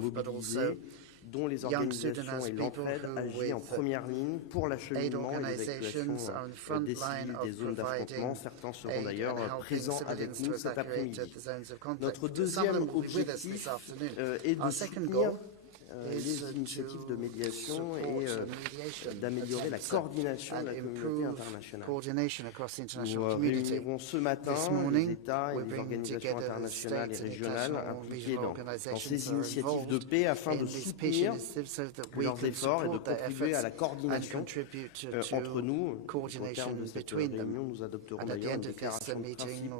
mobilisés, dont les organisations et l'entraide agissent en première ligne pour l'acheminement et l'évacuation des civils des zones d'affrontement. Certains seront d'ailleurs présents avec nous cet après-midi. Notre deuxième objectif est de soutenir les initiatives de médiation et d'améliorer la coordination de la communauté internationale. Nous réunirons ce matin les États et les organisations internationales et régionales impliquées dans ces initiatives de paix afin de soutenir leurs efforts et de contribuer à la coordination entre nous. Au terme de cette réunion, nous adopterons d'ailleurs une déclaration de principe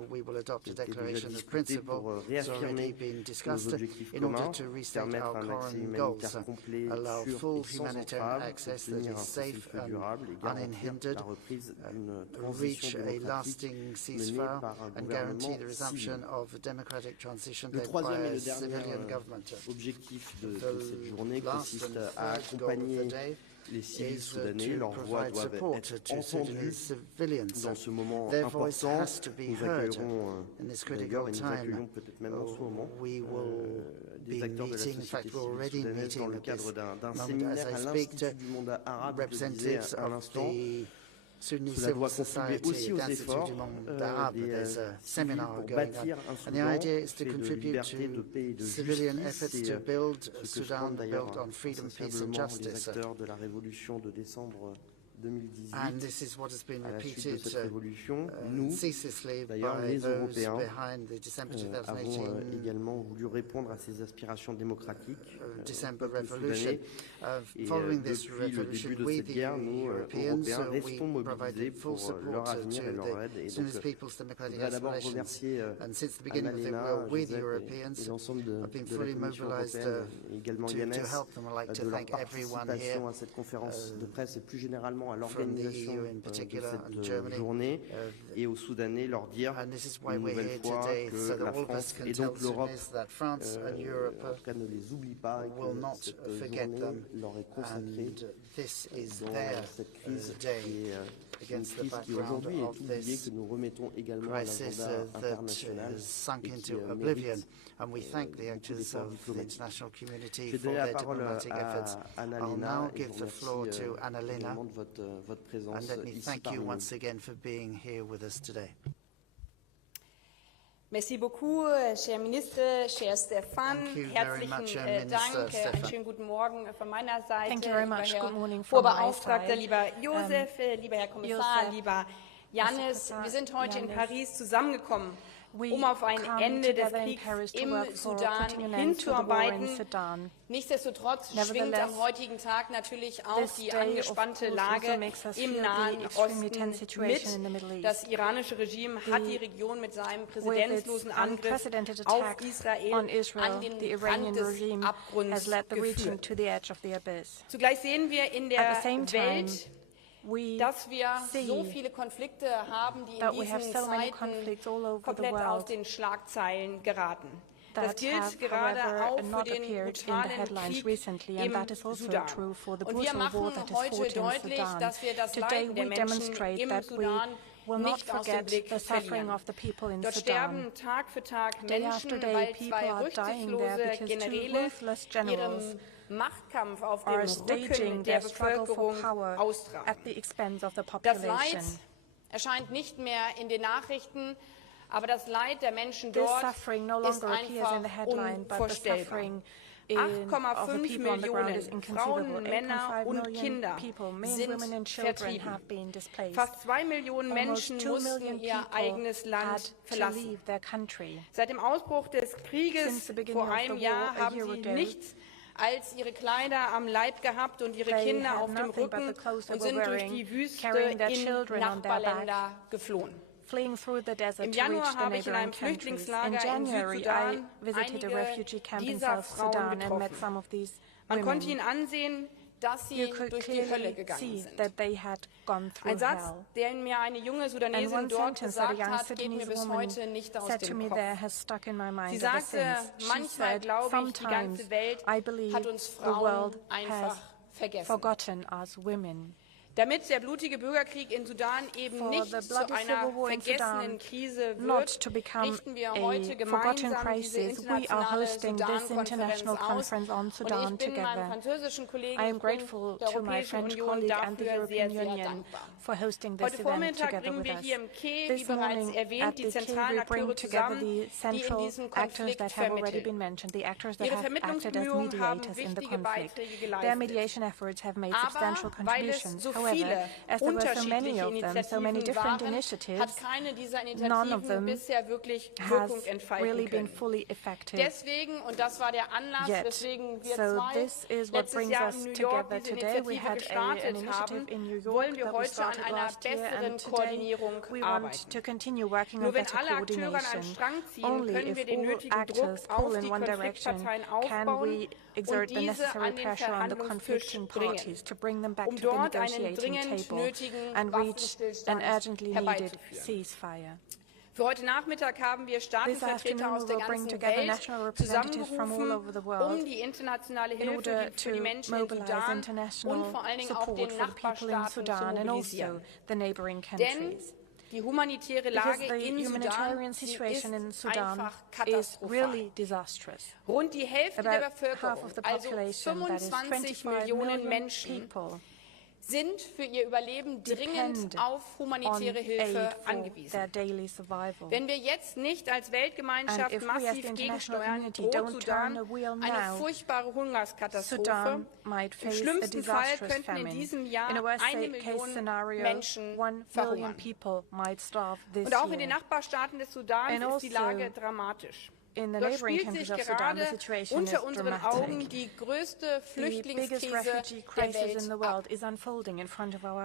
qui a été déjà discutée pour réaffirmer nos objectifs communs, permettre un accès humanitaire complet, sûr et sans entrave, obtenir un cessez-le-feu durable et garantir la reprise d'une transition démocratique menée par un gouvernement civil. Le troisième et le dernier objectif de cette journée consiste à accompagner les civils soudanais. Leurs voix doivent être entendues dans ce moment important. Nous accueillerons d'ailleurs, et nous accueillons peut-être même en ce moment, des acteurs de la société civile soudanaise dans le cadre d'un séminaire à l'Institut du monde arabe, je le disais un instant. Cela doit contribuer aussi aux efforts des civils pour bâtir un Soudan fait de liberté, de paix et de justice. C'est ce que je compte d'ailleurs insaisissablement les acteurs de la révolution de décembre 2018. À la suite de cette révolution, nous, d'ailleurs les Européens, avons également voulu répondre à ces aspirations démocratiques peuple soudanais. Et depuis le début de cette guerre, nous, Européens, restons mobilisés pour leur avenir et leur aide. Et donc, je voudrais d'abord remercier Annalena, Josep et l'ensemble de la Commission européenne, et également Janez, de leur participation à cette conférence de presse et plus généralement à l'organisation de cette journée, et aux Soudanais leur dire une nouvelle fois que la France et donc l'Europe en tout cas ne les oublie pas et que cette journée leur est consacrée dans cette crise qui est une crise qui aujourd'hui est oubliée, que nous remettons également à l'agenda international et qui mérite beaucoup d'efforts diplomatiques. Je vais donner la parole à Annalena et je vous remercie également de votre présence ici parmi nous. Merci beaucoup, cher Minister, cher Stephane. Herzlichen Dank. Einen schönen guten Morgen von meiner Seite. Lieber Herr Vorbeauftragter, lieber Josep, lieber Herr Kommissar, lieber Janez. Wir sind heute in Paris zusammengekommen, um auf ein Ende des Kriegs im Sudan hinzuarbeiten. Nichtsdestotrotz schwingt am heutigen Tag natürlich auch die angespannte Lage im Nahen Osten mit. Das iranische Regime hat die Region mit seinem präzedenzlosen Angriff auf Israel an den Rand des Abgrunds geführt. Zugleich sehen wir in der Welt, dass wir so viele Konflikte haben, die in diesen Zeiten komplett aus den Schlagzeilen geraten. Das gilt gerade auch für den brutalen Krieg im Sudan. Und wir machen heute deutlich, dass wir das Leiden der Menschen im Sudan nicht aus dem Blick verlieren. Dort sterben Tag für Tag Menschen, weil zwei rücksichtslose Generäle ihrem Machtkampf auf dem Rücken der Bevölkerung austragen. Das Leid erscheint nicht mehr in den Nachrichten, aber das Leid der Menschen dort ist einfach unvorstellbar. 8,5 Millionen Frauen, Männer und Kinder sind vertrieben. Fast 2 Millionen Menschen mussten ihr eigenes Land verlassen. Seit dem Ausbruch des Krieges vor einem Jahr haben sie nichts als ihre Kleider am Leib gehabt und ihre Kinder auf dem Rücken und sind durch die Wüste in Nachbarländer geflohen. Im Januar habe ich in einem Flüchtlingslager in Südsudan einige dieser Frauen getroffen. Man konnte ihnen ansehen, dass sie durch die Hölle gegangen sind. Ein Satz, den mir eine junge Sudanesin dort gesagt hat, geht mir bis heute nicht aus dem Kopf. Sie sagte, manchmal glaube ich, die ganze Welt hat uns Frauen einfach vergessen. Damit der blutige Bürgerkrieg in Sudan eben nicht zu einer vergessenen Krise wird, richten wir heute gemeinsam diese internationale Sudan-Konferenz aus. Und ich bin meinem französischen Kollegen und der Europäischen Union dafür sehr, sehr dankbar. Heute Vormittag bringen wir hier im Quai, wie bereits erwähnt, die zentralen Akteure zusammen, die in diesem Konflikt vermitteln. Ihre Vermittlungsbemühungen haben wichtige Beiträge geleistet. Aber weil es so viele unterschiedliche Initiativen waren, hat keine dieser Initiativen bisher wirklich Wirkung entfalten können. Deswegen, und das war der Anlass, weswegen wir letztes Jahr in New York diese Initiative gestartet haben, wollen wir heute an einer besseren Koordinierung arbeiten. Nur wenn alle Akteure an einem Strang ziehen, können wir den nötigen Druck auf die Konfliktparteien aufbauen und diese an den Verhandlungstisch bringen, um dort einen dringend nötigen Waffenstillstand herbeizuführen. Für heute Nachmittag haben wir Staatenvertreter aus der ganzen Welt zusammengerufen, um die internationale Hilfe für die Menschen in Sudan und vor allen Dingen auch den Nachbarstaaten zu mobilisieren. Denn die humanitäre Lage in Sudan ist einfach katastrophal. Rund die Hälfte der Bevölkerung, also 25 Millionen Menschen, sind für ihr Überleben dringend auf humanitäre Hilfe angewiesen. Wenn wir jetzt nicht als Weltgemeinschaft massiv gegensteuern, droht Sudan eine furchtbare Hungerskatastrophe. Im schlimmsten Fall könnten in diesem Jahr 1 Million Menschen verhungern. Und auch in den Nachbarstaaten des Sudan ist die Lage dramatisch. Dort spielt sich gerade unter unseren Augen die größte Flüchtlingskrise der Welt.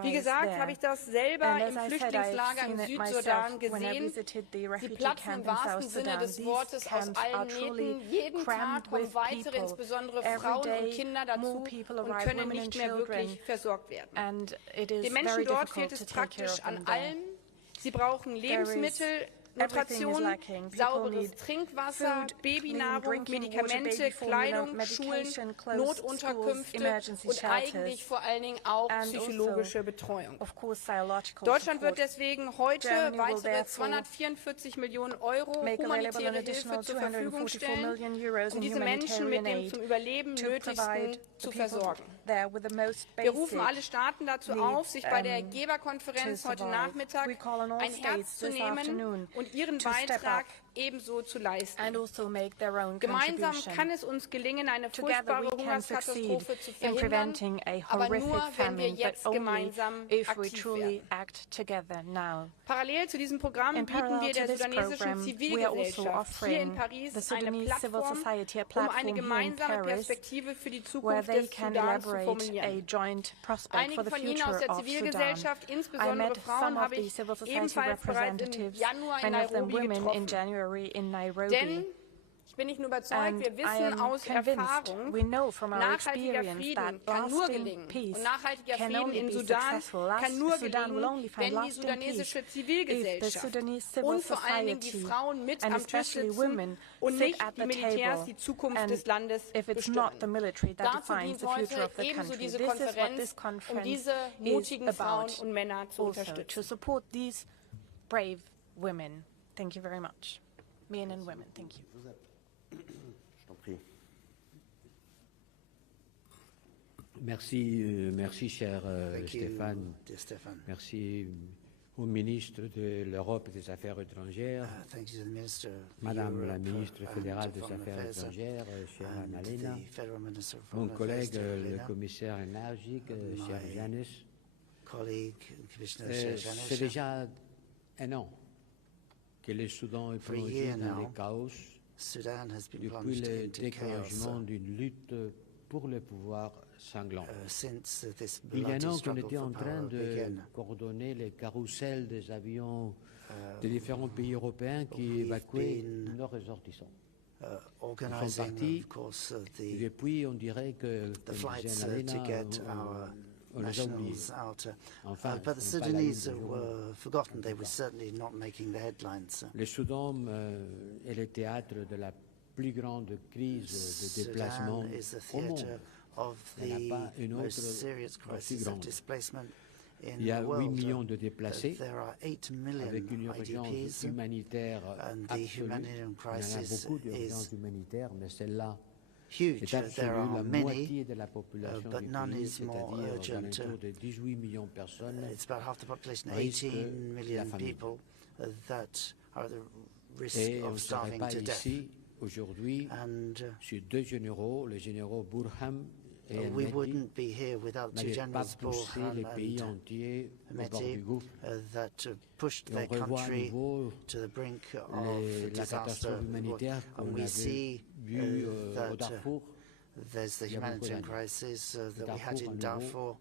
Wie gesagt, habe ich das selber im Flüchtlingslager im Südsudan gesehen. Sie platzen im wahrsten Sinne des Wortes aus allen Nähten. Jeden Tag kommen weitere, insbesondere Frauen und Kinder dazu und können nicht mehr wirklich versorgt werden. Den Menschen dort fehlt es praktisch an allem. Sie brauchen Lebensmittel, Nutrition, sauberes Trinkwasser, Babynahrung, Medikamente, Kleidung, Schulen, Notunterkünfte und eigentlich vor allen Dingen auch psychologische Betreuung. Deutschland wird deswegen heute weitere 244 Millionen Euro humanitäre Hilfe zur Verfügung stellen, um diese Menschen mit dem zum Überleben Nötigsten zu versorgen. Wir rufen alle Staaten dazu auf, sich bei der Geberkonferenz heute Nachmittag ein Herz zu nehmen und ihren Beitrag ebenso zu leisten. Gemeinsam kann es uns gelingen, eine furchtbare Hungerskatastrophe zu verhindern, aber nur, wenn wir jetzt gemeinsam aktiv werden. Parallel zu diesem Programm bieten wir der sudanesischen Zivilgesellschaft hier in Paris eine Plattform, um eine gemeinsame Perspektive für die Zukunft des Sudan zu formulieren. Einige von Ihnen aus der Zivilgesellschaft, insbesondere Frauen, habe ich ebenfalls bereits im Januar in Nairobi getroffen. Denn ich bin nicht nur überzeugt, wir wissen aus Erfahrung, nachhaltiger Frieden kann nur gelingen. Und nachhaltiger Frieden in Sudan kann nur gelingen, wenn die sudanesische Zivilgesellschaft und vor allen Dingen die Frauen mit am Tisch sitzen und nicht die Militärs die Zukunft des Landes bestimmen. Dazu dient heute ebenso diese Konferenz, um diese mutigen Frauen und Männer zu unterstützen. Men and women. Thank you. Josep, je t'en prie. Merci, cher Stéphane. Merci au ministre de l'Europe et des Affaires étrangères, Madame la ministre fédérale des Affaires étrangères, chère Annalena, mon collègue le commissaire énergique, cher Janez. C'est déjà un an que le Soudan est plongé dans le chaos depuis le déclenchement d'une lutte pour le pouvoir sanglant. Il y a un an qu'on était en train de coordonner les carousels des avions des différents pays européens qui évacuaient nos ressortissants. Ils sont partis et depuis on dirait que, comme disait Annalena, on les a oubliés. Enfin, but the Sudanese were forgotten. They were certainly not making the headlines. Le Soudan est le théâtre de la plus grande crise de déplacement au monde. Of the most serious crisis of displacement Il y a 8 millions de déplacés, there are 8 million avec une urgence IDPs, humanitaire and the absolue. humanitarian Il y en a crisis beaucoup d'urgences is humanitaires, mais celle-là, huge. c'est absolu. There are La many, moitié de la population but du none pays, is more c'est-à-dire urgent. alentour de 18 millions de personnes, It's about half the population, risque 18 la million famine. people that are at the risk Et on ne of serait starving pas to death. ici aujourd'hui And sur deux généraux, les généraux Burham et we Mehdi, wouldn't be here without two n'avaient pas generals, poussé Borrell les pays and entiers au bord Mehdi, du gouffre. that pushed Et on their revoit à country nouveau to the brink of la disaster. catastrophe humanitaire And qu'on we avait see vue au that Darfour. there's the il y a beaucoup humanitarian d'années. crisis that we had Darfour, in à nouveau, Darfur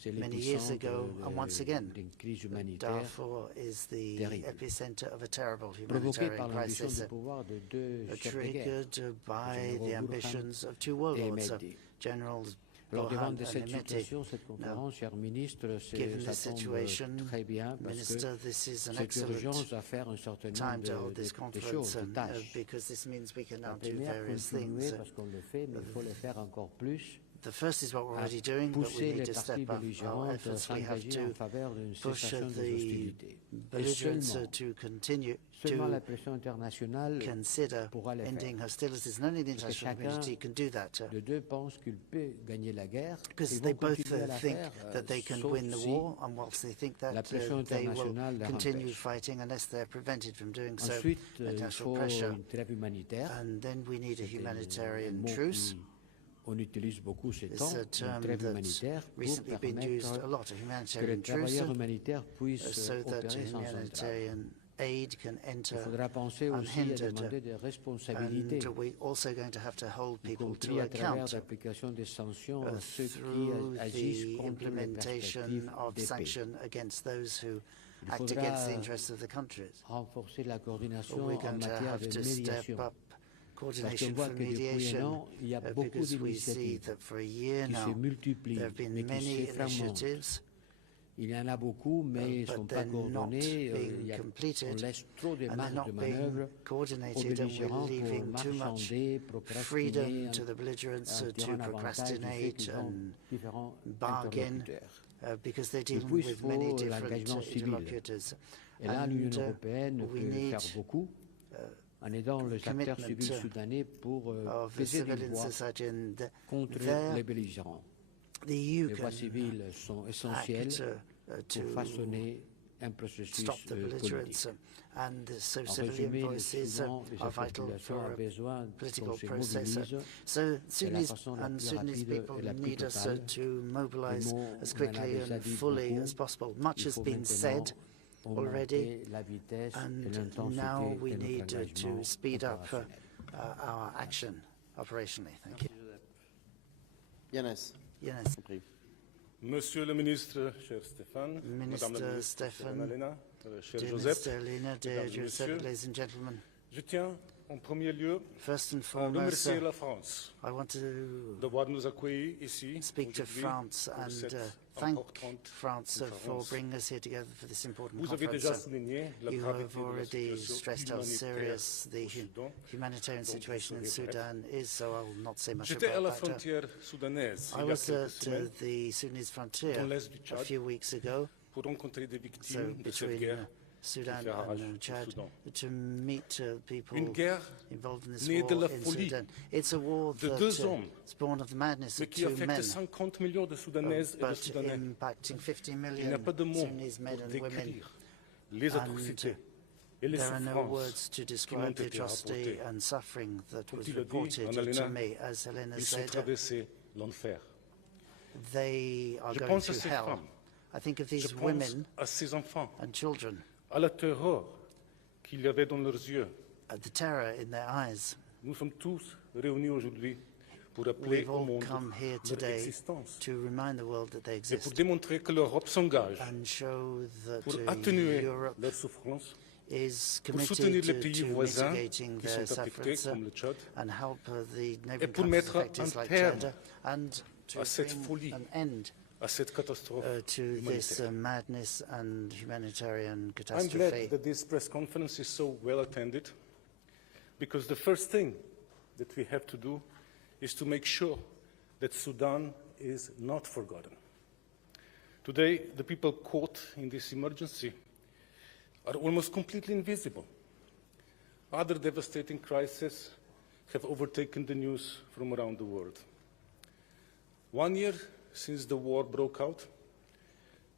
c'est many years ago, and once again, d'une crise humanitaire Darfur is the terrible, epicenter of a terrible provoquée par humanitarian l'ambition crisis, du pouvoir de deux chefs de guerre, triggered by généraux the Burhan ambitions of two warlords, et Mehdi. Generals Alors, devant Borrell de and cette Mehdi. situation, cette conférence, cher ministre, Given the ça tombe situation, très bien parce Minister, que this is an cette excellent urgence à faire un certain time nombre to hold this de conference, choses, de tâches. because this means we can La now do première, various continuer things. parce qu'on le fait, mais il faut le faire encore plus. The first is what we're À already doing, but we pousser need les to parties step up our belligérantes à efforts. We have s'engager en to faveur d'une push cessation des the hostilités. Et belligerents to continue seulement la to pression internationale consider pourra le ending faire. hostilities, and only the Parce que international chacun community can do that. de deux pense qu'il peut gagner la guerre. Because Ils they vont both continuer à la think faire, that they can sauf win the si war, and whilst they think la that pression they will internationale les continue empêche. fighting unless they're prevented from doing so. Ensuite, il International faut pressure. une trêve humanitaire. And then we need a C'est un humanitarian mot truce. on utilise beaucoup ces It's temps, a une term trêve that's humanitaire pour recently been used a permettre lot, a que les humanitarian truce, travailleurs humanitaires puissent so that opérer sans entrave. humanitarian aid can enter Il faudra penser aussi à unhindered. demander des responsabilités, And we're also going to have to hold y people compris to à travers account l'application des sanctions à ceux through qui agissent the contre les implementation perspectives of de paix. sanction against those who Il act faudra against the interests of the countries. renforcer la coordination We're en going to matière have de to step médiation. up Parce qu'on coordination voit for que depuis un mediation, an, il y a beaucoup because we see d'initiatives that for a year qui se now, multiplient, there have been mais qui many se fragmentent. initiatives, Il y en a beaucoup, mais ils ne sont but pas they're not coordonnés. being On completed, laisse trop de and they're marge de not being manœuvre aux coordinated, and belligérants we're pour leaving too much marchander, procrastiner, freedom to the belligerents en to tirant avantage du fait procrastinate qu'ils ont and différents bargain, interlocuteurs. because they're Et dealing puis, il with faut many different l'engagement civil. interlocutors. Et là, l'Union And européenne we peut need faire beaucoup en aidant les acteurs commitment civils soudanais pour of the peser du civilian poids society, and contre there les belligérants. the EU Les voies can civiles sont essentielles act pour façonner un processus stop the belligerents, politique. and so En civilian résumé, voices souvent, are vital population for a besoin qu'on political se process. mobilise. So la Sudanese façon la and plus Sudanese rapide people et la plus need us totale. to mobilize mots, as on en a quickly déjà and dit fully beaucoup. as possible. Much Il has faut been said maintenant already, augmenter la vitesse et and l'intensité now we de notre need engagement to speed up opérationnel. our action operationally. Thank you. Janez. Yes. Monsieur le ministre, cher Stephane, Minister Madame la ministre, Stephane, Annalena, cher dear Josep, Minister Lena, dear Mesdames et Josep, Messieurs, ladies and gentlemen, je tiens en premier lieu first and à foremost, remercier la France I want to d'avoir nous accueillis ici speak to aujourd'hui France pour and cette thank importante France for conférence. bringing us here together for this important Vous avez déjà conference. souligné la You gravité have de la already situation stressed how humanitaire serious the au Soudan. humanitarian donc situation in je serai bref. Sudan is, so I will not say much J'étais à la about that. frontière soudanaise I il y a was quelques at semaines the Sudanese frontier dans l'est du a Tchad few weeks ago, pour rencontrer des so victimes de cette between guerre. Sudan fait rage and au Chad, Soudan. to meet people Une guerre involved in this née de war la in folie Sudan. It's a war de that deux hommes, is born of the madness mais of qui two affecte men, 50 millions de Soudanaises et de but Soudanais. impacting 50 Il n'y a million pas de mots Sudanese men pour and women. décrire les atrocités et les There are no souffrances words to qui m'ont describe the été atrocity rapportées. and suffering that Comme was tu l'as dit, reported Annalena, to me. As Helena Ils sont said, traversés l'enfer. they are Je going pense à to ces hell. femmes, I think of je these pense women à ces enfants, and children, à la terreur qu'il y avait dans leurs yeux. at the terror in their eyes. Nous sommes tous réunis aujourd'hui pour rappeler We've au all monde come here leur today existence to remind the world that they et pour exist démontrer que l'Europe s'engage and show that pour atténuer Europe leurs souffrances, is pour soutenir committed les pays to voisins mitigating qui their sont affectés, sufferance comme le Tchad, and help the et neighboring pour countries mettre affected un like terme Chad and to à cette bring folie, an end à cette catastrophe to this humanitaire. madness and humanitarian I'm catastrophe. glad that this press conference is so well attended, because the first thing that we have to do is to make sure that Sudan is not forgotten. Today, the people caught in this emergency are almost completely invisible. Other devastating crises have overtaken the news from around the world. 1 year since the war broke out,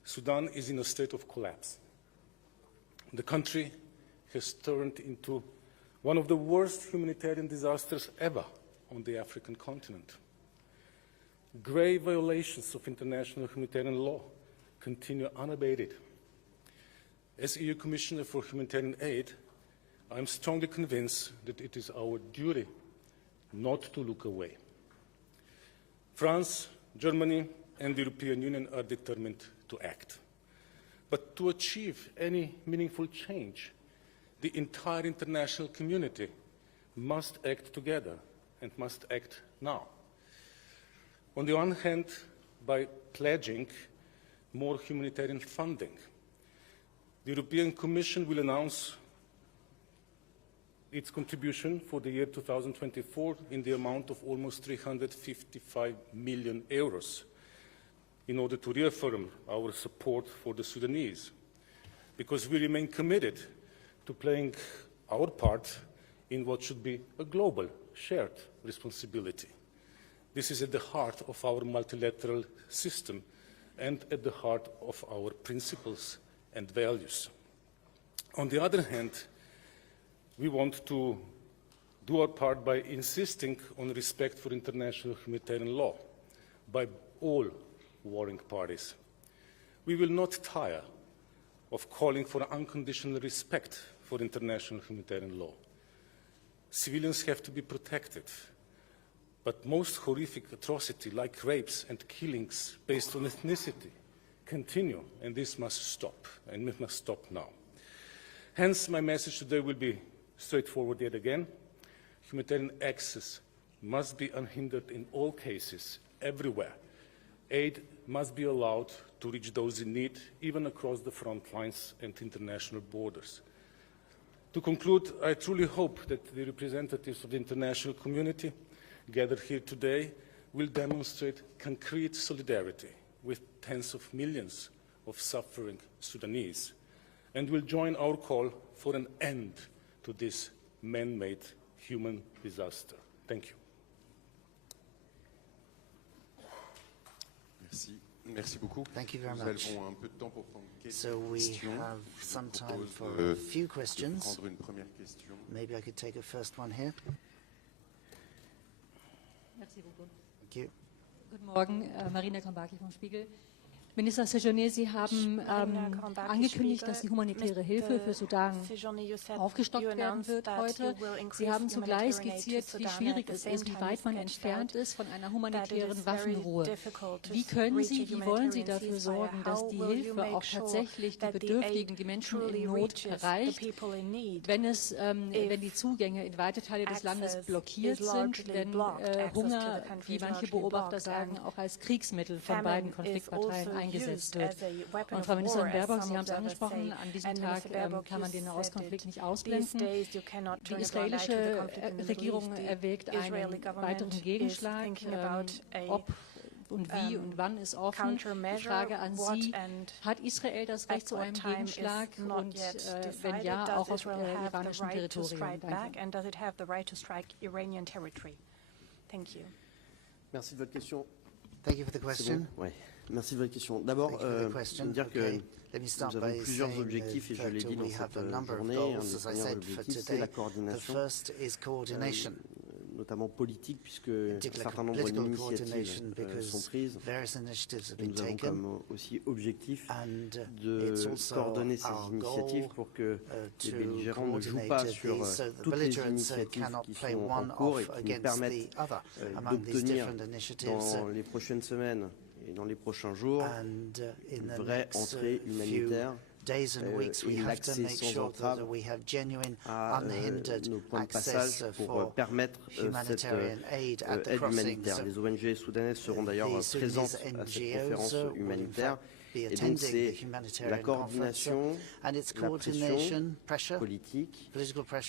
Sudan is in a state of collapse. The country has turned into one of the worst humanitarian disasters ever on the African continent. Grave violations of international humanitarian law continue unabated. As EU Commissioner for Humanitarian Aid, I am strongly convinced that it is our duty not to look away. France, Germany, and the European Union are determined to act. But to achieve any meaningful change, the entire international community must act together and must act now. On the one hand, by pledging more humanitarian funding. The European Commission will announce its contribution for the year 2024 in the amount of almost 355 million euros in order to reaffirm our support for the Sudanese, because we remain committed to playing our part in what should be a global, shared responsibility. This is at the heart of our multilateral system and at the heart of our principles and values. On the other hand, we want to do our part by insisting on respect for international humanitarian law by all warring parties. We will not tire of calling for unconditional respect for international humanitarian law. Civilians have to be protected, but most horrific atrocities like rapes and killings based on ethnicity continue, and this must stop, and it must stop now. Hence, my message today will be straightforward yet again. Humanitarian access must be unhindered in all cases, everywhere. Aid must be allowed to reach those in need, even across the front lines and international borders. To conclude, I truly hope that the representatives of the international community gathered here today will demonstrate concrete solidarity with tens of millions of suffering Sudanese and will join our call for an end to this man-made human disaster. Thank you. Merci. Merci beaucoup. Thank you very Nous much. avons un peu de temps pour prendre quelques So we questions. have some Je time propose for de a few questions. prendre une première question. Maybe I could take a first one here. Merci beaucoup. Thank you. Guten Morgen, Marina Krambaki vom Spiegel. Minister Sejourne, Sie haben angekündigt, dass die humanitäre Hilfe für Sudan aufgestockt werden wird heute. Sie haben zugleich skizziert, wie schwierig es ist, wie weit man entfernt ist von einer humanitären Waffenruhe. Wie können Sie, wie wollen Sie dafür sorgen, dass die Hilfe auch tatsächlich die Bedürftigen, die Menschen in Not erreicht, wenn die Zugänge in weite Teile des Landes blockiert sind, wenn Hunger, wie manche Beobachter sagen, auch als Kriegsmittel von beiden Konfliktparteien eingesetzt wird. Und Frau Ministerin Baerbock, Sie haben es angesprochen, an diesem Tag kann man den Nahostkonflikt nicht ausblenden. Die israelische Regierung erwägt einen weiteren Gegenschlag. Ob und wie und wann ist offen. Die Frage an Sie, hat Israel das Recht zu einem Gegenschlag und wenn ja, auch auf iranischem Territorium? Danke. Merci de votre question. Thank you for the question. Bon? Ouais. Merci de votre question. D'abord, dire que nous avons plusieurs objectifs, et je l'ai dit dans cette journée. Un des premiers objectifs, c'est la coordination, notamment politique, puisque un certain nombre d'initiatives sont prises. Et nous avons comme aussi objectif de coordonner ces initiatives pour que les belligérants ne jouent pas sur toutes les initiatives qui sont en cours et qui nous permettent d'obtenir dans les prochaines semaines et dans les prochains jours une vraie entrée humanitaire et l'accès sans entrave à nos points de passage pour permettre cette aide humanitaire. Les ONG soudanaises seront d'ailleurs présentes à cette conférence humanitaire. Et donc c'est la coordination, la pression politique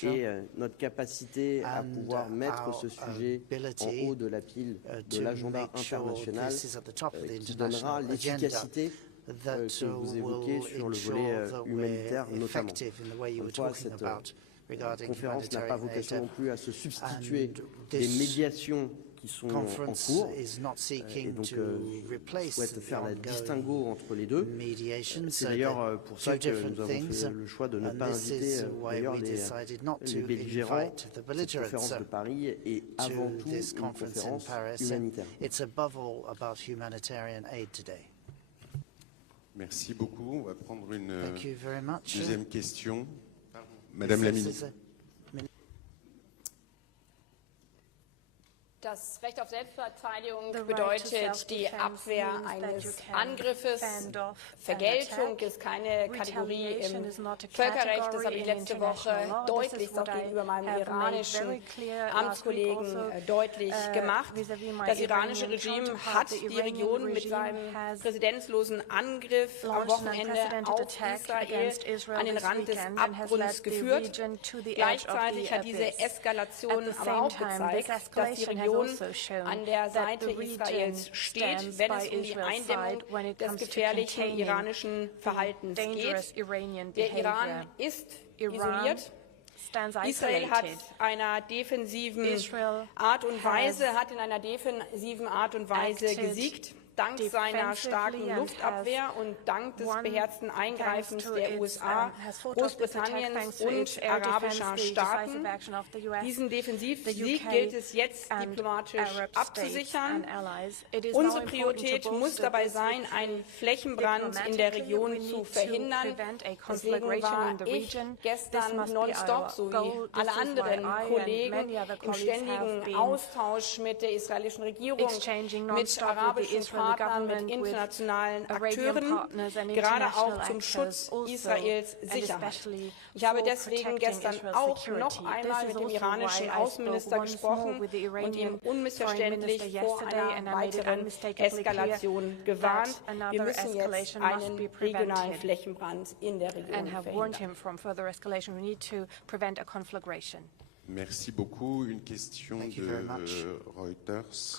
et notre capacité à pouvoir mettre ce sujet en haut de la pile de l'agenda international qui donnera l'efficacité que vous évoquez sur le volet humanitaire notamment. Une fois, cette conférence n'a pas vocation non plus à se substituer des médiations qui sont en cours, et donc souhaite faire la distinguo entre les deux. C'est d'ailleurs pour ça que nous avons fait le choix de ne pas inviter d'ailleurs les belligérants. Cette conférence de Paris est avant tout une conférence humanitaire. Merci beaucoup. On va prendre une deuxième question. Madame la ministre. Das Recht auf Selbstverteidigung bedeutet die Abwehr eines Angriffes. Vergeltung ist keine Kategorie im Völkerrecht. Das habe ich letzte Woche deutlich auch gegenüber meinem iranischen Amtskollegen deutlich gemacht. Das iranische Regime hat die Region mit seinem präzedenzlosen Angriff am Wochenende auf Israel an den Rand des Abgrunds geführt. Gleichzeitig hat diese Eskalation aber auch gezeigt, dass die Region an der Seite Israels steht, wenn es um die Eindämmung des gefährlichen iranischen Verhaltens geht. Der Iran ist isoliert. Israel hat in einer defensiven Art und Weise gesiegt. Dank seiner starken Luftabwehr und dank des beherzten Eingreifens der USA, Großbritanniens und arabischer Staaten. Diesen Defensivsieg gilt es jetzt diplomatisch abzusichern. Unsere Priorität muss dabei sein, einen Flächenbrand in der Region zu verhindern. Deswegen war ich gestern nonstop, so wie alle anderen Kollegen, im ständigen Austausch mit der israelischen Regierung, mit arabischen Partnern, mit internationalen Akteuren, gerade auch zum Schutz Israels Sicherheit. Ich habe deswegen gestern auch noch einmal mit dem iranischen Außenminister gesprochen und ihm unmissverständlich vor einer weiteren Eskalation gewarnt. Wir müssen jetzt einen regionalen Flächenbrand in der Region verhindern. Merci beaucoup. Une question de Reuters.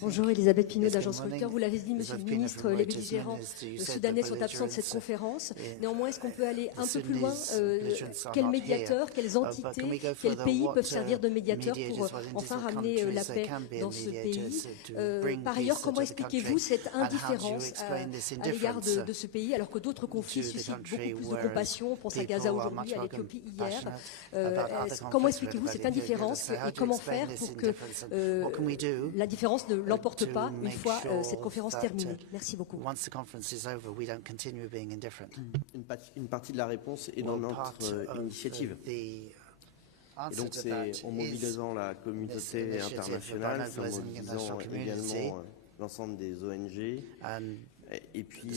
Bonjour, Elisabeth Pinault d'agence Reuters. Vous l'avez dit, Monsieur le Ministre, les belligérants soudanais sont absents de cette conférence. Néanmoins, est-ce qu'on peut aller un peu plus loin? Quels médiateurs, quelles entités, quels pays peuvent servir de médiateurs pour enfin ramener la paix dans ce pays? Par ailleurs, comment expliquez-vous cette indifférence à l'égard de ce pays, alors que d'autres conflits suscitent beaucoup plus de compassion? On pense à Gaza aujourd'hui, à l'Éthiopie hier. Comment expliquez-vous cette indifférence et comment faire pour que l'indifférence ne l'emporte pas une fois cette conférence terminée? Merci beaucoup. Une partie de la réponse est dans notre initiative. Et donc c'est en mobilisant la communauté internationale, en mobilisant également l'ensemble des ONG, et puis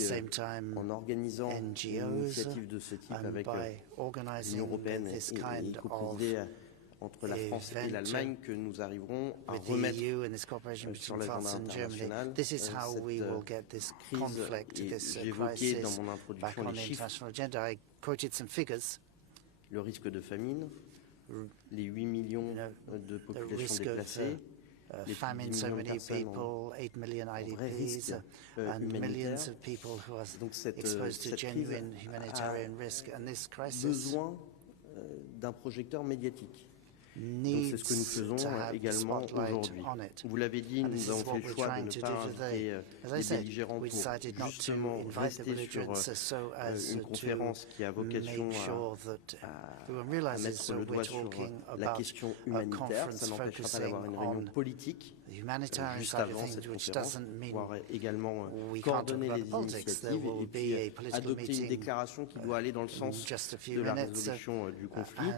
en organisant une initiative de ce type avec l'Union européenne et coprésidée entre la France et l'Allemagne que nous arriverons à remettre sur l'agenda international cette crise. J'ai évoqué dans mon introduction les chiffres, le risque de famine, les 8 millions de populations déplacées, famine, so many people, 8 million IDPs, and millions of people who are exposed to genuine humanitarian risk. And this crisis besoin d'un projecteur médiatique. Donc c'est ce que nous faisons également aujourd'hui. Vous l'avez dit, nous avons fait le choix de ne pas inviter les belligérants pour justement rester sur une conférence qui a vocation à mettre le doigt sur la question humanitaire. Ça n'empêchera pas d'avoir une réunion politique juste avant cette conférence, pouvoir également coordonner les initiatives et puis adopter une déclaration qui doit aller dans le sens de la résolution du conflit.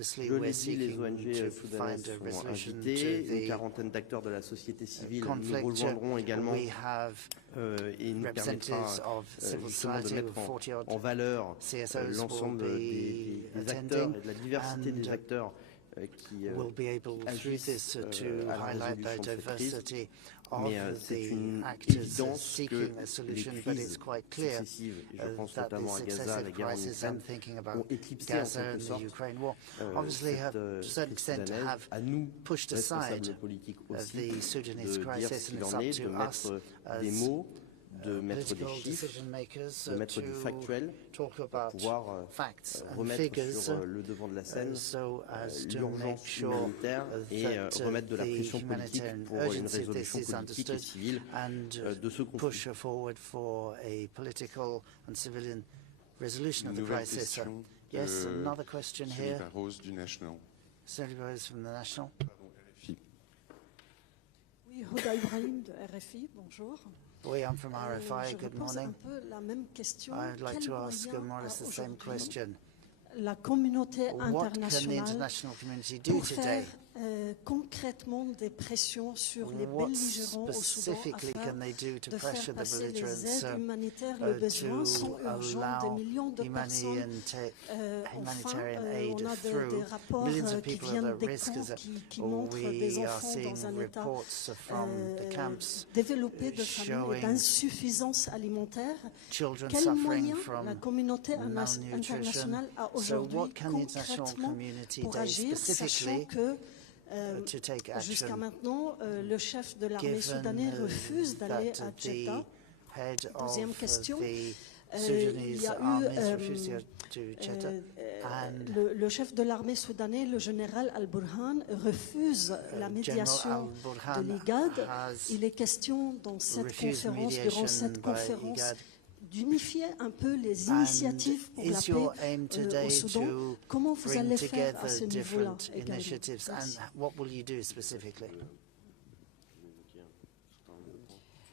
Je l'ai dit, les ONG soudanaises sont invitées, une quarantaine d'acteurs de la société civile nous rejoindront également et nous permettra justement de mettre en valeur l'ensemble des acteurs et de la diversité des acteurs qui agissent à la résolution de cette crise. Mais c'est une évidence que les crises successives, et je pense notamment à Gaza, la guerre en Ukraine, ont éclipsé en quelque sorte cette crise soudanaise. À nous, responsables politiques aussi, de dire ce qu'il en est, de mettre des mots, de mettre des chiffres, de mettre du factuel, pour pouvoir remettre sur le devant de la scène l'urgence humanitaire et remettre de la pression politique pour une résolution politique et civile de ce conflit. Une nouvelle question. Yes, another question here. Rose du National. Sejourne Rose from the National. RFI. Oui, Hoda Ibrahim de RFI, bonjour. Oui, I'm from RFI, good morning. Un peu la même question. I'd like to ask more or less the same question. La communauté What can the internationale international community do pour today? faire concrètement des pressions sur les What belligérants au Soudan specifically afin can they do to de faire pressure the passer les belligerents aides humanitaires. Les besoins sont to urgents, des allow millions de personnes. humanitarian Enfin, aid on a through des rapports millions of qui people viennent at des risk? camps qui montrent des We are enfants seeing dans un état reports from the camps développé de famine et showing d'insuffisance alimentaire. children Quels suffering moyens from la communauté malnutrition. internationale a So aujourd'hui what can the international concrètement community pour do agir, sachant specifically que to take jusqu'à action, maintenant, le chef de l'armée given soudanais refuse d'aller that à the Jeddah. head Deuxième of question. the Il Sudanese y a army eu refused to Jeddah, and le chef de l'armée soudanais, le général Al-Burhan, refuse la médiation Al-Burhan de l'IGAD. has Il est question dans cette refused conférence, durant mediation cette by conférence, IGAD. d'unifier un peu les And initiatives pour la is your paix aim today au Soudan. to Comment vous bring allez faire à together ce niveau-là different également? initiatives, Merci. and what will you do specifically?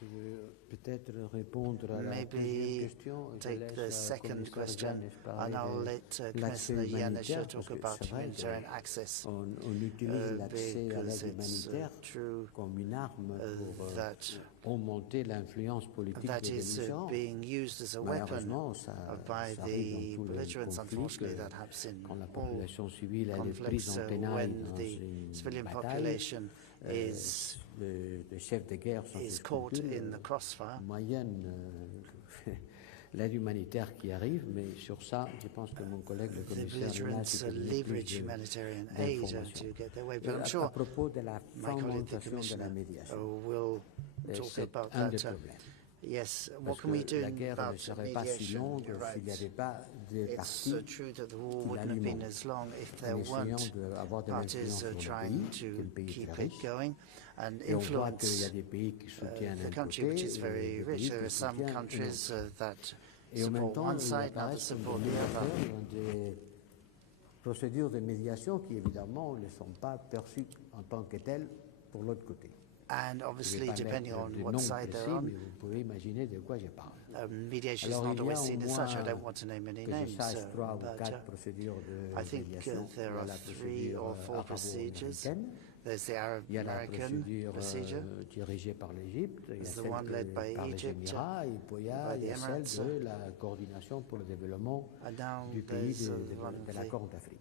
Je veux peut-être répondre à la deuxième Maybe question. Je take the laisse second commissaire question, Janez parler and I'll de let l'accès Commissioner Janez humanitaire, talk parce que about c'est vrai, humanitarian access. on utilise l'accès à because l'aide it's humanitaire true comme une arme pour that augmenter l'influence politique that des is belligérants. being used as a weapon Malheureusement, ça by arrive the dans tous les belligerents. conflits Unfortunately, que that happens in quand la all population civile elle est conflicts. prise en tenaille When dans the une civilian bataille, population is les chefs de guerre sont caught in the crossfire. moyenne l'aide humanitaire qui arrive, mais sur ça, je pense que mon collègue le The commissaire belligerents Lenarcic peut donner leverage plus humanitarian aid d'informations. to get their way. But I'm À sure propos de la my colleague, the fragmentation de Commissioner, la médiation, will talk c'est about un des that. problèmes. Yes, what Parce can we que do la guerre ne about serait pas si mediation? longue You're s'il n'y right. avait pas des It's partis true that the war qui wouldn't have been l'alimentent. as long if there En essayant weren't d'avoir de parties l'influence sur le trying pays, qui est le to pays keep très it riche. going and Et on voit qu'il y a influence des pays qui soutiennent the un country côté which is et very des rich. pays There qui are some soutiennent un countries autre. that Et en même support temps, one il side, apparaît others comme support des the other. médiateurs dans des procédures de médiation qui, évidemment, ne sont pas perçues en tant que telles pour l'autre côté. And Je obviously, vais pas depending mettre on de what noms side précis, they're on, mais vous pouvez imaginer de quoi je parle. mediation is Alors, not il y a always au seen as such. I moins, don't want to name any que je names, sache, 3 ou but 4 procédures de I think médiation. there Il y a are la 3 procédure or 4 procedures. arabo-américaine, There's the il y a la Arab-American procédure procedure. dirigée par l'Égypte, il y a There's the celle one led by par les Egypt, Émirats, et puis il y a by the Emirates, celle de la coordination pour le développement And now du pays there's the one de la Corne d'Afrique.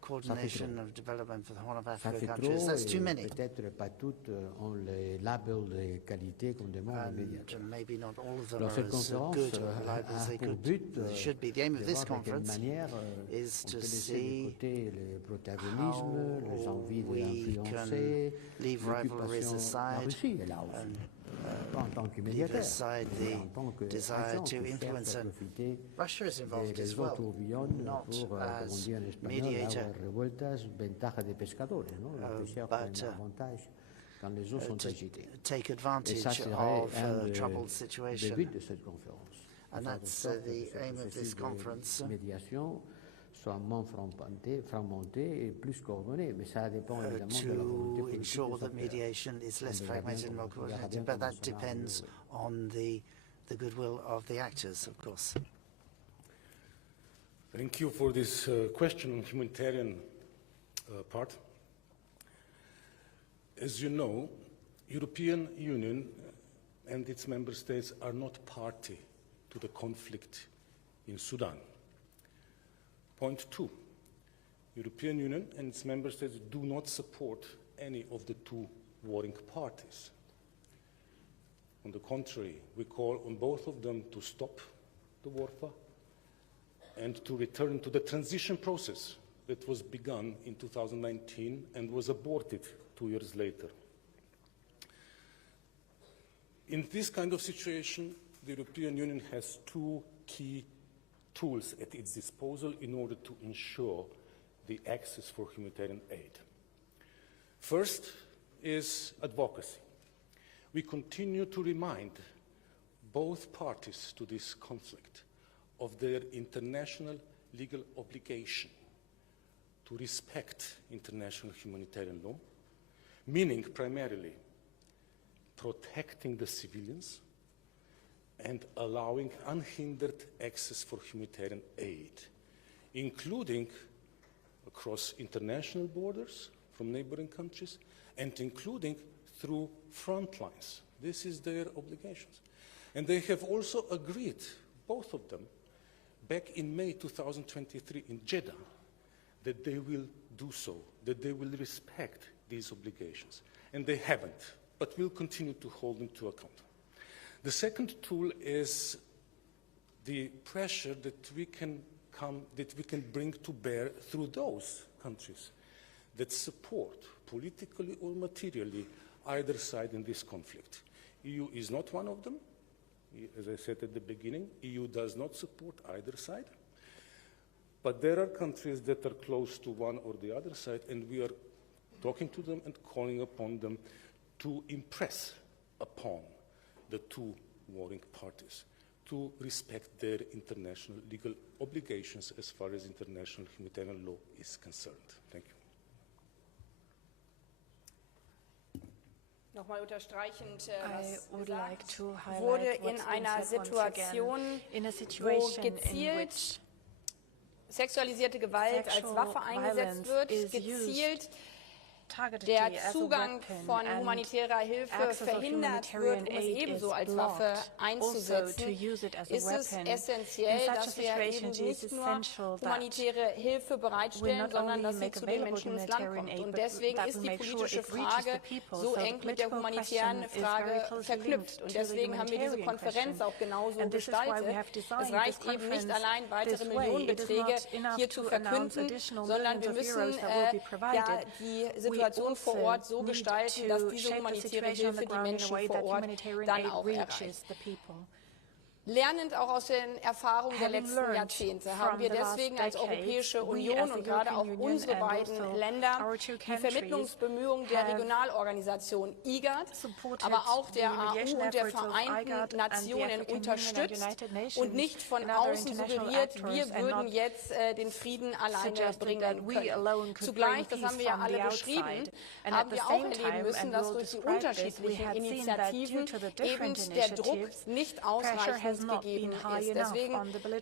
coordination of development for the Horn of Ça Africa fait countries. trop, That's too et many. peut-être pas toutes ont les labels de qualité qu'on demande aux And médiateurs. maybe not all of them Alors are cette as conférence good or reliable as a they pour could. but Should be the aim de of this voir de quelle conference manière is on to peut laisser de see côté le protagonisme, les envies we d'influencer, can leave rivalries l'occupation. La aside Russie est là aussi, pas en tant que leave médiateur, aside mais the en tant que desire agent to pour faire influence. And profiter Russia is involved des as well, tourbillons not pour, comme on as dit en espagnol, mediator, avoir revueltas, ventaja de pescadores, ¿no? Les pêcheurs prennent avantage quand les eaux sont agitées. take Et advantage ça serait of un troubled des situation. buts de cette conférence. And Faire de that's sorte que the ce aim of this processus de conference. médiation soit moins fragmenté et plus coordonné. Mais ça dépend évidemment de la volonté To politique ensure des that acteurs. mediation is less fragmented and more coordinated, but that depends on the goodwill of the actors, of course. Thank you for this question on humanitarian part. As you know, European Union and its member states are not party to the conflict in Sudan. Point 2, European Union and its member states do not support any of the two warring parties. On the contrary, we call on both of them to stop the warfare and to return to the transition process that was begun in 2019 and was aborted 2 years later. In this kind of situation, the European Union has two key tools at its disposal in order to ensure the access for humanitarian aid. First is advocacy. We continue to remind both parties to this conflict of their international legal obligation to respect international humanitarian law, meaning primarily protecting the civilians and allowing unhindered access for humanitarian aid, including across international borders from neighboring countries and including through front lines. This is their obligations. And they have also agreed, both of them, back in May 2023 in Jeddah, that they will do so, that they will respect these obligations. And they haven't, but we'll continue to hold them to account. The second tool is the pressure that we can bring to bear through those countries that support, politically or materially, either side in this conflict. EU is not one of them. As I said at the beginning, EU does not support either side. But there are countries that are close to one or the other side, and we are talking to them and calling upon them to impress upon the two warring parties to respect their international legal obligations as far as international humanitarian law is concerned. Thank you. Nochmal unterstreichend, was gesagt wurde, in einer Situation, wo gezielt sexualisierte Gewalt als Waffe eingesetzt wird, gezielt der Zugang von humanitärer Hilfe verhindert wird, um es ebenso als Waffe einzusetzen, ist es essentiell, dass wir eben nicht nur humanitäre Hilfe bereitstellen, sondern dass sie zu den Menschen ins Land kommt. Und deswegen ist die politische Frage so eng mit der humanitären Frage verknüpft. Und deswegen haben wir diese Konferenz auch genauso gestaltet. Es reicht eben nicht allein, weitere Millionenbeträge hier zu verkünden, sondern wir müssen die Situation vor Ort so gestalten, dass diese humanitäre Hilfe die Menschen vor Ort dann auch erreicht. Lernend auch aus den Erfahrungen der letzten Jahrzehnte haben wir deswegen als Europäische Union und gerade auch unsere beiden Länder die Vermittlungsbemühungen der Regionalorganisation IGAD, aber auch der AU und der Vereinten Nationen unterstützt und nicht von außen suggeriert, wir würden jetzt den Frieden alleine bringen können. Zugleich, das haben wir ja alle beschrieben, haben wir auch erleben müssen, dass durch die unterschiedlichen Initiativen eben der Druck nicht ausreichend gegeben ist. Deswegen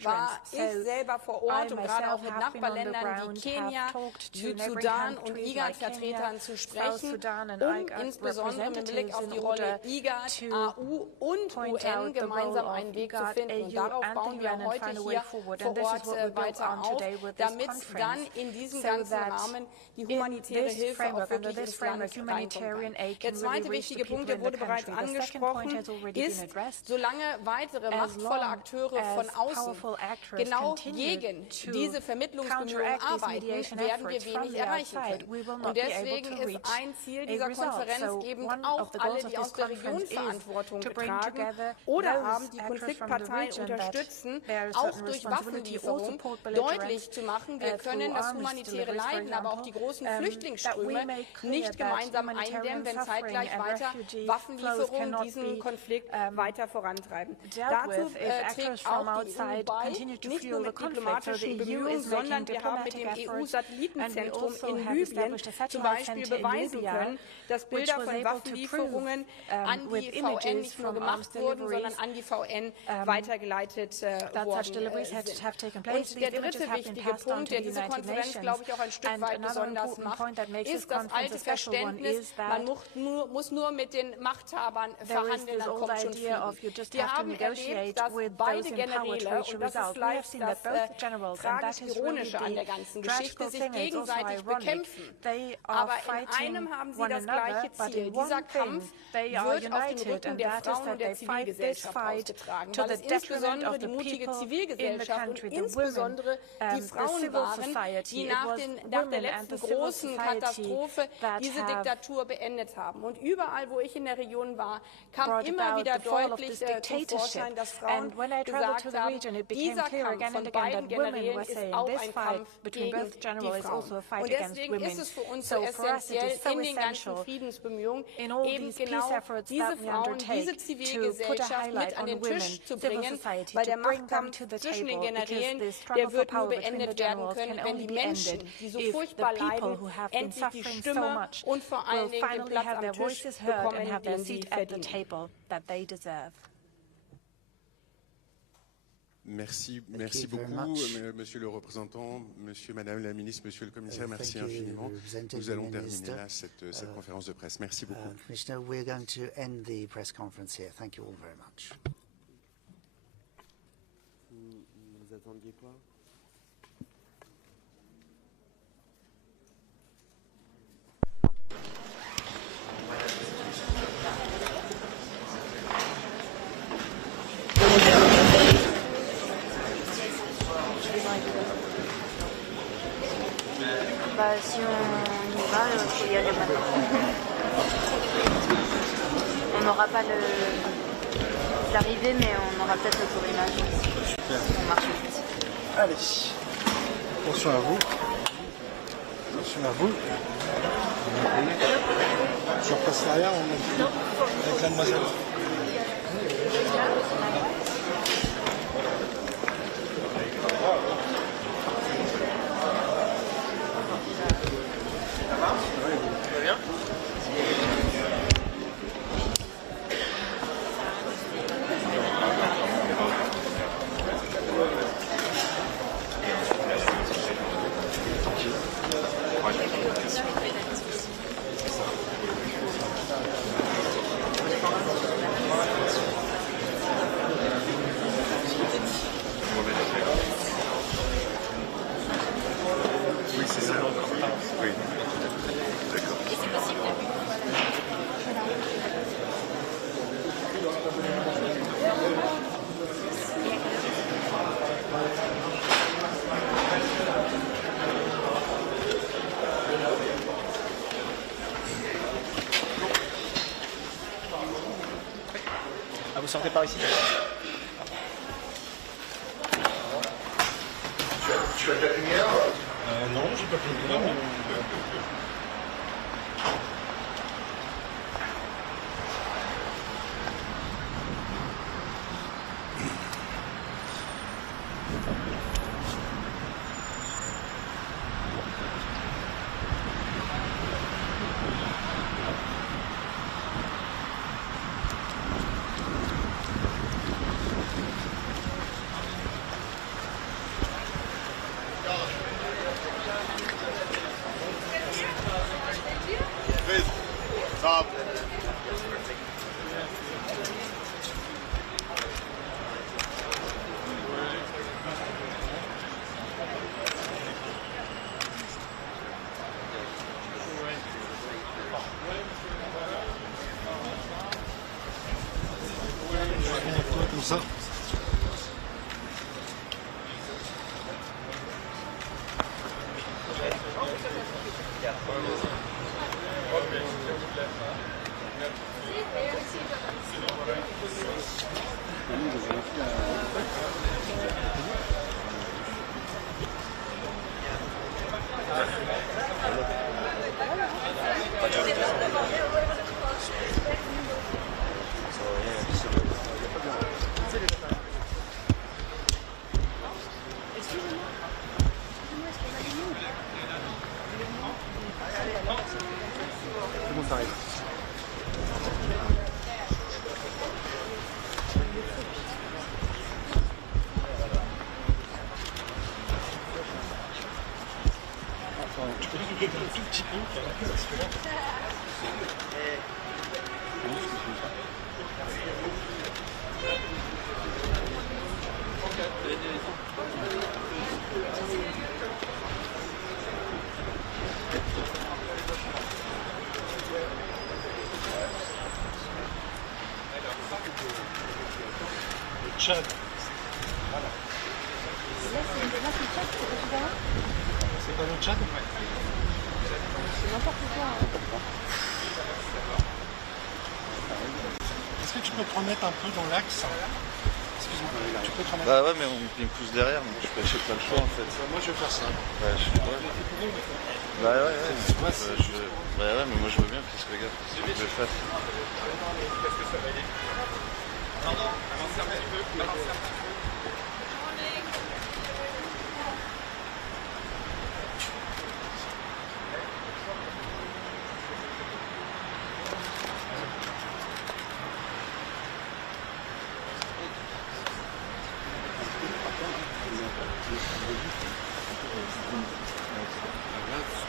war ich selber vor Ort, um gerade auch mit Nachbarländern wie Kenia, Südsudan und IGAD-Vertretern zu sprechen, um insbesondere mit Blick auf die Rolle IGAD, AU und UN gemeinsam einen Weg zu finden. Und darauf bauen wir heute hier vor Ort weiter auf, damit dann in diesem ganzen Rahmen die humanitäre Hilfe auch wirklich ins Land reinkommen kann. Der zweite wichtige Punkt, der wurde bereits angesprochen, ist, solange weitere machtvolle Akteure von außen genau gegen diese Vermittlungsbemühungen arbeiten, werden wir wenig erreichen können. Und deswegen ist ein Ziel dieser Konferenz eben auch alle, die aus der Region Verantwortung tragen oder haben, die Konfliktparteien unterstützen, auch durch Waffenlieferung deutlich zu machen, wir können das humanitäre Leiden, aber auch die großen Flüchtlingsströme nicht gemeinsam eindämmen, wenn zeitgleich weiter Waffenlieferungen diesen Konflikt weiter vorantreiben. Dazu trägt auch die EU bei, nicht nur mit diplomatischen Bemühungen, sondern wir haben mit dem EU-Satellitenzentrum in Libyen zum Beispiel beweisen können, dass Bilder von Waffenlieferungen an die VN nicht nur gemacht wurden, sondern an die VN weitergeleitet worden sind. Und der dritte wichtige Punkt, der diese Konferenz, glaube ich, auch ein Stück weit besonders macht, ist das alte Verständnis, man muss nur mit den Machthabern verhandeln, dann kommt schon Frieden. Wir haben erlebt, dass beide Generäle, und das ist vielleicht das tragisch-ironische an der ganzen Geschichte, sich gegenseitig bekämpfen. Aber in einem haben sie das gleiche Ziel. Dieser Kampf wird auf dem Rücken der Frauen und der Zivilgesellschaft ausgetragen, weil es insbesondere die mutige Zivilgesellschaft und insbesondere die Frauen waren, die nach der letzten großen Katastrophe diese Diktatur beendet haben. Und überall, wo ich in der Region war, kam immer wieder deutlich zum Vorschein, And when I traveled to the region, it became clear again and again that women were saying this fight between both generals is also a fight against women. So for us, it is so essential in all these peace efforts that we undertake to put a highlight on women, civil society, to bring them to the table, because the struggle for power between the generals can only be ended if the people who have been suffering so much will finally have their voices heard and have their seat at the table that they deserve. Merci beaucoup, Monsieur le représentant, Madame la ministre, Monsieur le commissaire, merci infiniment. Nous allons terminer là cette conférence de presse. Merci beaucoup. Commissioner, we're going to end the press conference here. Thank you all very much. Vous attendiez quoi? Si on y va, il faut y aller maintenant. On n'aura pas l'arrivée, mais on aura peut-être le tournage. Super. On marche vite. Allez. Attention à vous. Attention à vous. Je repasse derrière avec la demoiselle. Vous sortez par ici. Tu as de la lumière? Non, j'ai pas de lumière. Ça. Tchad. Voilà. Là, c'est Tchad, c'est pas Sudan? C'est pas le Tchad? C'est n'importe quoi. Est-ce que tu peux te remettre un peu dans l'axe? Tu peux te remettre. Bah ouais, mais il me pousse derrière, donc je n'ai pas le choix en fait. Moi je vais faire ça. Ouais, Bah ouais, mais moi je veux bien, parce que regarde, ce que je vais faire. Pardon, avancez un petit peu.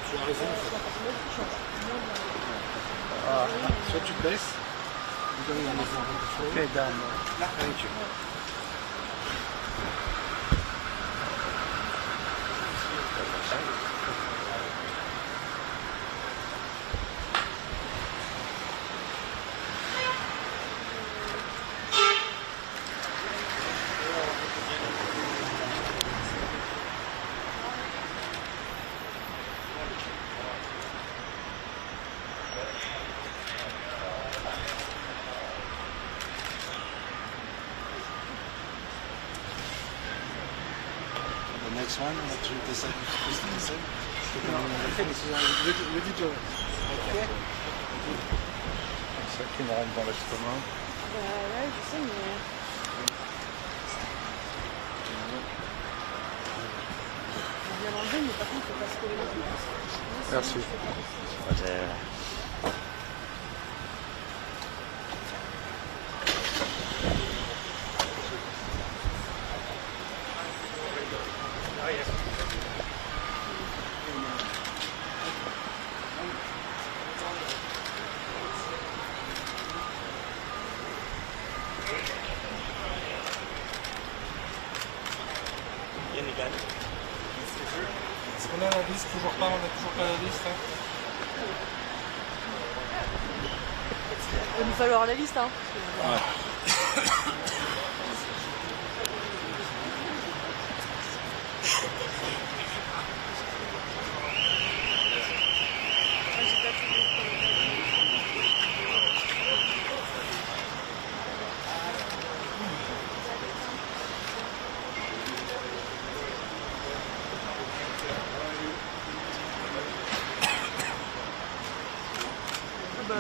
Tu as raison. Soit tu te baisses, vous donnez un exemple de choses. Mesdames. Thank you. Next one, let's read this up. Ready to okay. C'est ça qui me rentre dans l'estomac. Ouais, je sais, mais... On vient l'enlever, mais par contre, il faut pas se coller les pieds. Merci. Est-ce qu'on a la liste? Toujours pas, on n'a toujours pas la liste. Hein. Il va nous falloir la liste. Hein. Ouais.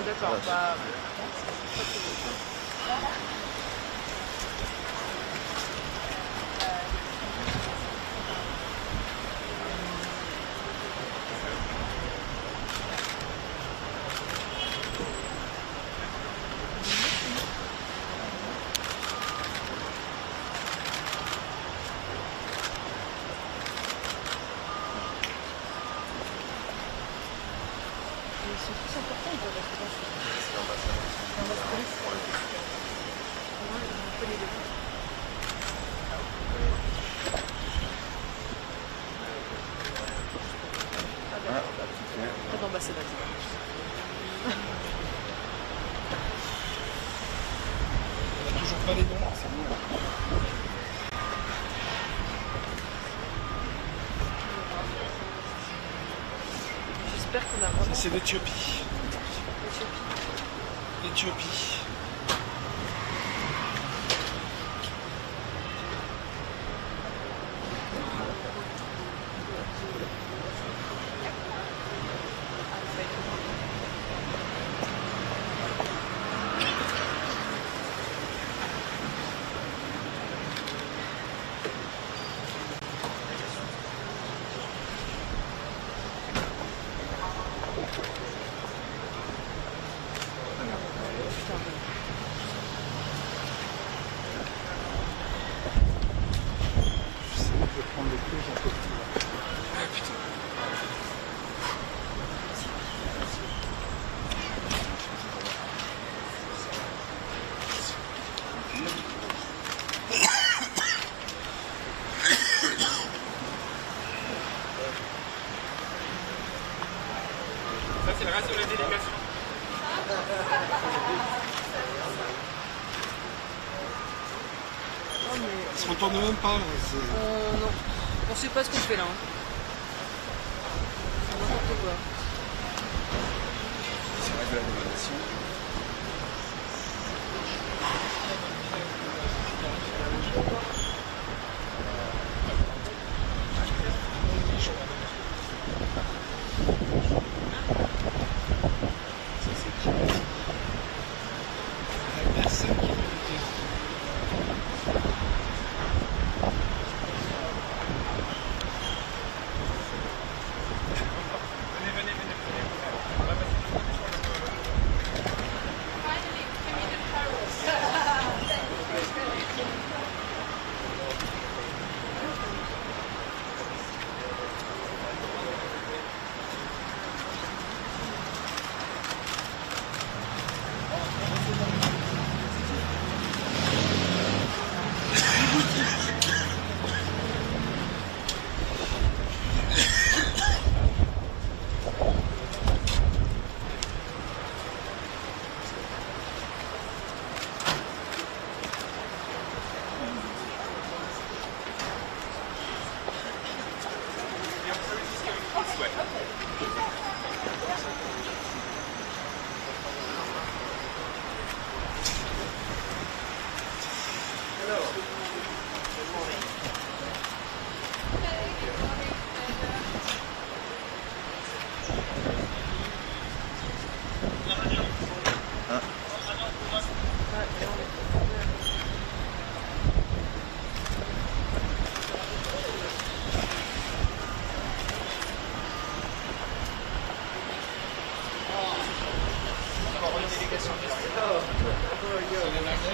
D'accord. Bah... Toujours pas les noms, c'est bon. J'espère qu'on a vraiment... C'est l'Éthiopie. Éthiopie. Ça, c'est le reste de la délégation. Ils se retournent même pas. Non, on sait pas ce qu'on fait là. Hein. C'est n'importe quoi. C'est vrai de la délégation.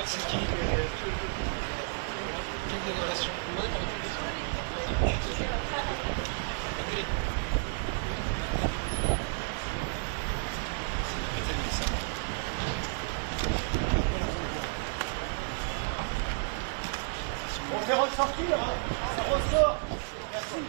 c'est qui quelle délégation? On fait ressortir, hein. Ça ressort. Merci.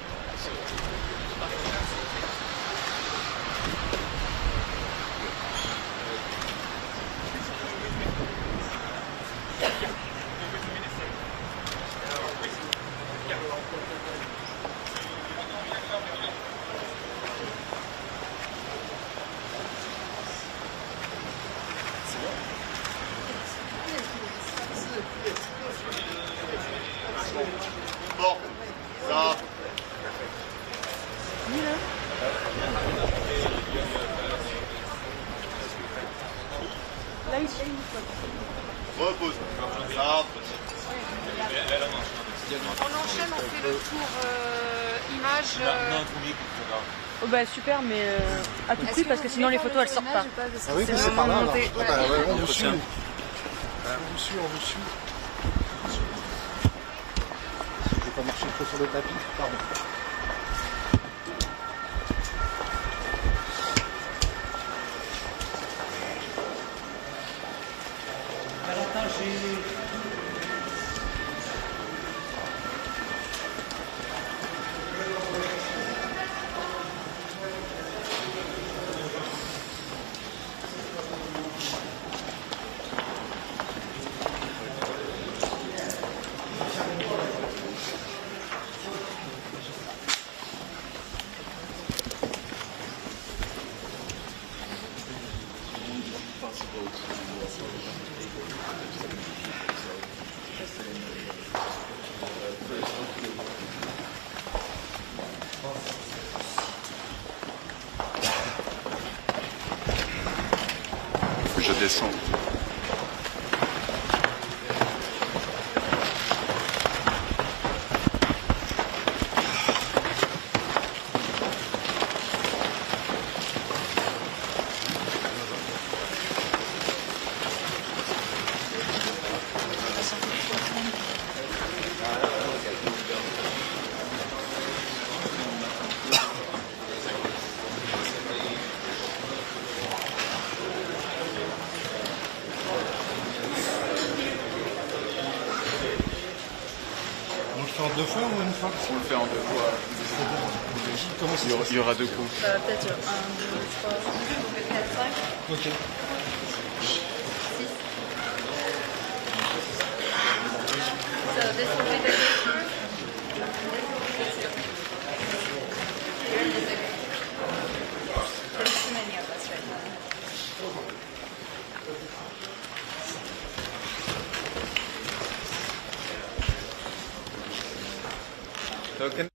Bon, ça. Là, il fait une fois. Repose. Ça. On enchaîne, on fait le tour image. Oh bah super, mais à tout prix parce que sinon les photos elles sortent pas. Ah oui, c'est par là. On vous suit. On vous suit. Je vais pas marcher trop sur le tapis, pardon. Je descends. En deux fois ou une fois? On le fait en deux fois. Il y aura deux coups. Peut-être 1, 2, 3, 4, 5. Ok. 6. So this will be the first. You're in the second. There's too many of us right now. Token.